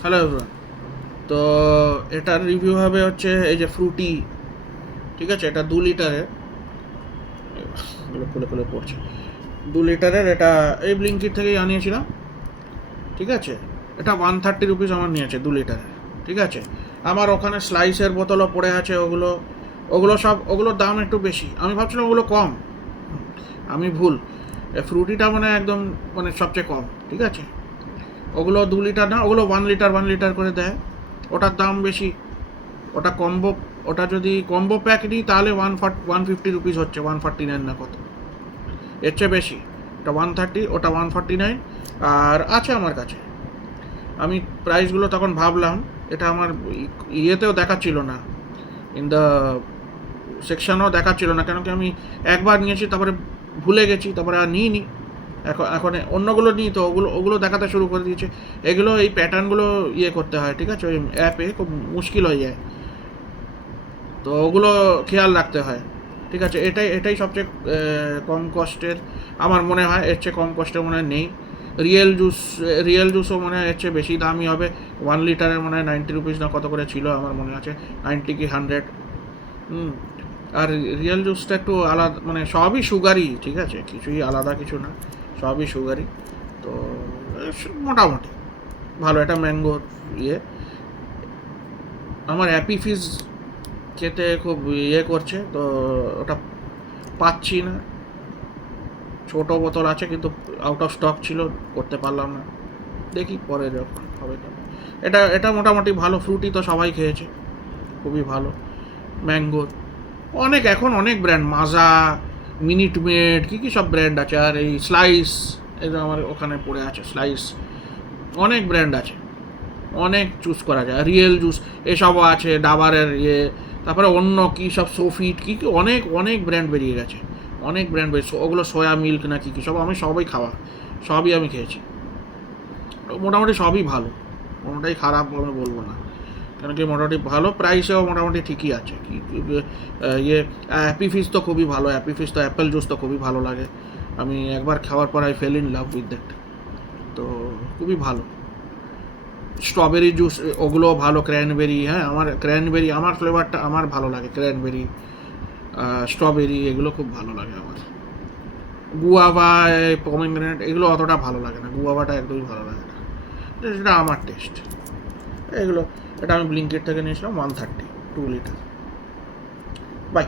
Hello everyone. তো এটার review হবে হচ্ছে এই যে ফ্রুটি, ঠিক আছে? এটা 2 লিটারের, এগুলো খুলে খুলে পড়ছে। 2 লিটারের এটা এই ব্লিঙ্কিট থেকেই আনিয়েছিলাম, ঠিক আছে? এটা 130 রুপিস আমার নিয়েছে 2 লিটারের, ঠিক আছে? আমার ওখানে স্লাইসের বোতলও পড়ে আছে, ওগুলো ওগুলো সব ওগুলোর দাম একটু বেশি। আমি ভাবছিলাম ওগুলো কম, আমি ভুল। ফ্রুটিটা মানে একদম মানে সবচেয়ে কম, ঠিক আছে? ওগুলো 2 লিটার না, ওগুলো 1 লিটার 1 লিটার করে দেয়, ওটার দাম বেশি। ওটা কম্বো, ওটা যদি কম্বো প্যাক নিই তাহলে 150 রুপিস হচ্ছে, 149 না কত, এর চেয়ে বেশি। এটা 130, ওটা 149। আর আছে আমার কাছে, আমি প্রাইসগুলো তখন ভাবলাম, এটা আমার ইয়েতেও দেখাচ্ছিল না, ইন দ্য সেকশনও দেখাচ্ছিল না, কেন কি আমি একবার নিয়েছি, তারপরে ভুলে গেছি, তারপরে আর নিইনি। এখন অন্যগুলো নিই তো ওগুলো ওগুলো দেখাতে শুরু করে দিয়েছে। এগুলো এই প্যাটার্নগুলো ইয়ে করতে হয়, ঠিক আছে? ওই অ্যাপে খুব মুশকিল হয়ে যায়, তো ওগুলো খেয়াল রাখতে হয়, ঠিক আছে? এটাই এটাই সবচেয়ে কম কস্টের আমার মনে হয়, এর চেয়ে কম কস্টের মনে হয় নেই। রিয়েল জুসও মনে হয় এর চেয়ে বেশি দামি হবে। 1 লিটারের মনে হয় 90 রুপিস না কত করে ছিল, আমার মনে আছে 90 কি 100। আর রিয়েল জুসটা একটু আলাদা, মানে সবই সুগারই, ঠিক আছে? কিছুই আলাদা কিছু না, সবই সুগারই। তো মোটামুটি ভালো। এটা ম্যাঙ্গো ইয়ে, আমার অ্যাপি ফিজ খেতে খুব ইয়ে করছে, তো ওটা পাচ্ছি না। ছোটো বোতল আছে কিন্তু আউট অফ স্টক ছিল, করতে পারলাম না। দেখি পরে যখন হবে তখন। এটা এটা মোটামুটি ভালো। ফ্রুটি তো সবাই খেয়েছে, খুবই ভালো। ম্যাঙ্গো এখন অনেক ব্র্যান্ড, মাজা, মিনিট মেড, কী কী সব ব্র্যান্ড আছে। আর এই স্লাইস, এটা আমার ওখানে পড়ে আছে স্লাইস, অনেক ব্র্যান্ড আছে, অনেক চুজ করা যায়। রিয়েল জুস এসবও আছে, ডাবারের ইয়ে, তারপরে অন্য কী সব সোফিট, কী কী অনেক অনেক ব্র্যান্ড বেরিয়ে গেছে, অনেক ব্র্যান্ড বেরিয়েছে। ওগুলো সোয়া মিল্ক না কী কী সব, আমি সবই খাওয়া, সবই আমি খেয়েছি। মোটামুটি সবই ভালো, কোনোটাই খারাপ আমি বলবো না, কেন কি মোটামুটি ভালো, প্রাইসেও মোটামুটি ঠিকই আছে। ইয়ে অ্যাপি ফিজ তো খুবই ভালো, অ্যাপি ফিজ তো অ্যাপেল জুস তো খুবই ভালো লাগে। আমি একবার খাওয়ার পর I fail in love with that, তো খুবই ভালো। স্ট্রবেরি জুস ওগুলোও ভালো, ক্র্যানবেরি, হ্যাঁ আমার ক্র্যানবেরি, আমার ফ্লেভারটা আমার ভালো লাগে, ক্র্যানবেরি, স্ট্রবেরি, এগুলো খুব ভালো লাগে আমার। গুয়াভা, পমেগ্রেনেট এগুলো অতটা ভালো লাগে না, গুয়াভাটা একদমই ভালো লাগে না, সেটা আমার টেস্ট। এগুলো, এটা আমি ব্লিঙ্কেট থেকে নিয়েছিলাম 130, 2 লিটার। বাই।